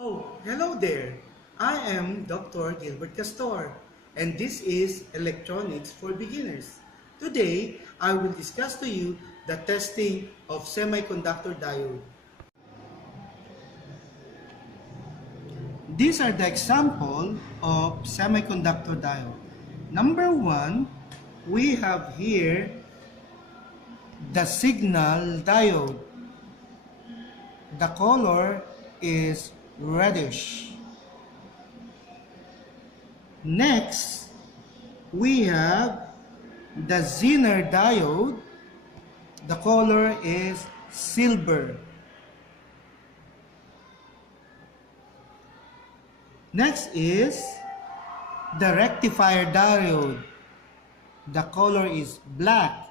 Oh, hello there. I am Dr. Gilbert Castor, and this is Electronics for Beginners. Today, I will discuss to you the testing of semiconductor diode. These are the example of semiconductor diode. Number one, we have here the signal diode. The color is reddish. Next, we have the Zener diode. The color is silver. Next is the rectifier diode. The color is black.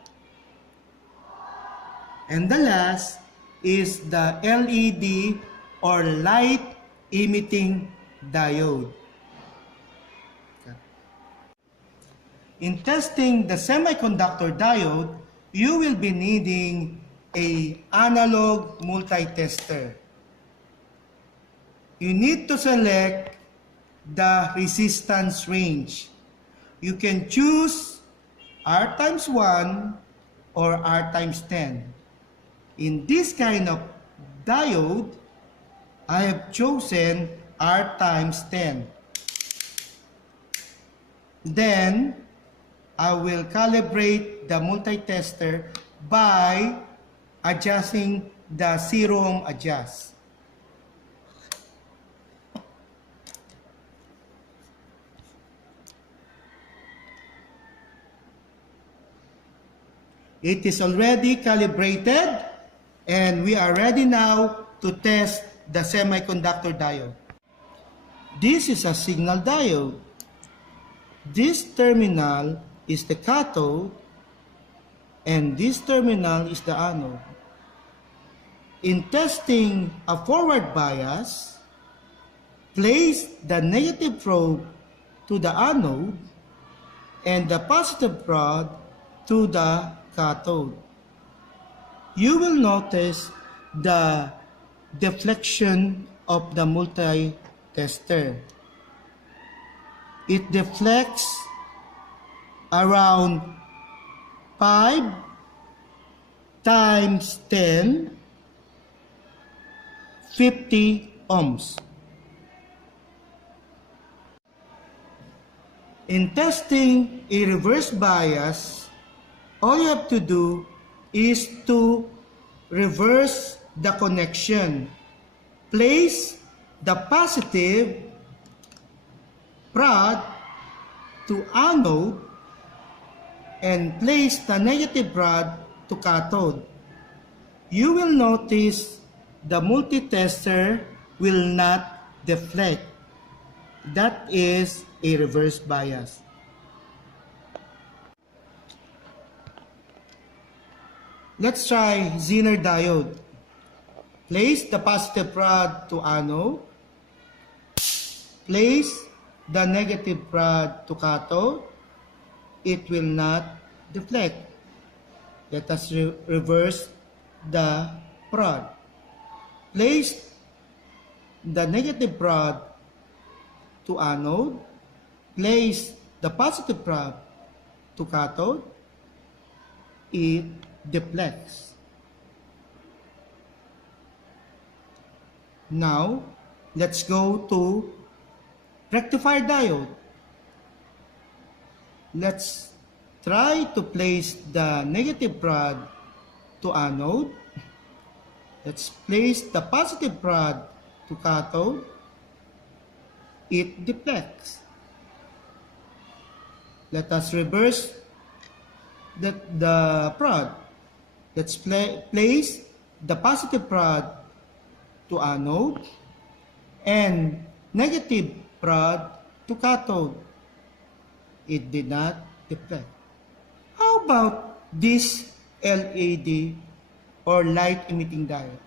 And the last is the LED or light emitting diode. In testing the semiconductor diode, you will be needing an analog multi-tester. You need to select the resistance range. You can choose R times 1 or R times 10. In this kind of diode, I have chosen R times 10. Then, I will calibrate the multi-tester by adjusting the 0 ohm adjust. It is already calibrated and we are ready now to test the semiconductor diode. This is a signal diode. This terminal is the cathode and this terminal is the anode. In testing a forward bias, place the negative probe to the anode and the positive probe to the cathode. You will notice the deflection of the multi-tester. It deflects around 5 times 10, 50 ohms. In testing a reverse bias, all you have to do is to reverse the connection. Place the positive prod to anode and place the negative prod to cathode. You will notice the multi-tester will not deflect. That is a reverse bias. Let's try Zener diode. Place the positive prod to anode. Place the negative prod to cathode. It will not deflect. Let us reverse the prod. Place the negative prod to anode. Place the positive prod to cathode. It deflects. Now, let's go to rectifier diode. Let's try to place the negative prod to anode. Let's place the positive prod to cathode. It deflects. Let us reverse the prod. Let's place the positive prod to anode and negative prod to cathode. It did not deflect. How about this LED or light emitting diode?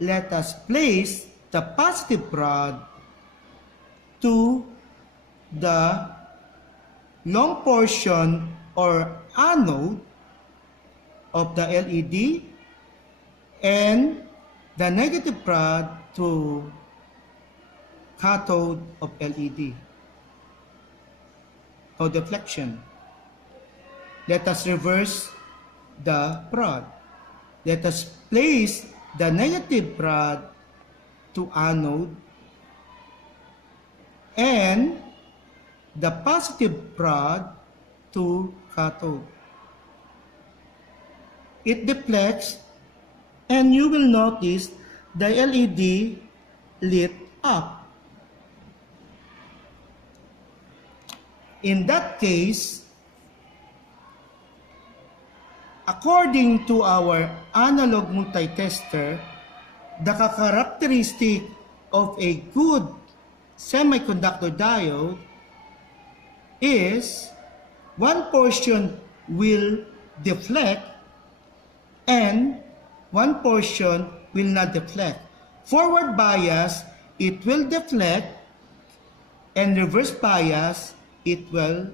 Let us place the positive prod to the long portion or anode of the LED and the negative prod to cathode of LED. No deflection. Let us reverse the prod. Let us place the negative prod to anode and the positive prod to cathode. It deflects and you will notice the LED lit up. In that case, according to our analog multitester, the characteristic of a good semiconductor diode is one portion will deflect and one portion will not deflect. Forward bias, it will deflect, and reverse bias, it will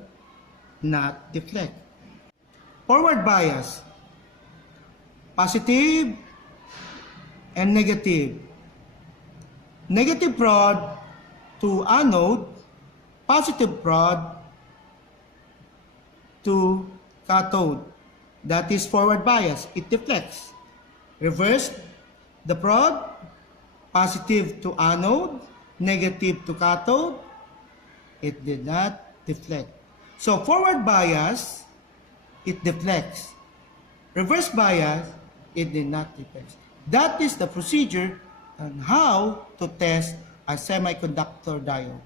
not deflect. Forward bias, positive and negative. Negative prod to anode, positive prod to cathode. That is forward bias, it deflects. Reverse the prod, positive to anode, negative to cathode, it did not deflect. So forward bias, it deflects. Reverse bias, it did not deflect. That is the procedure on how to test a semiconductor diode.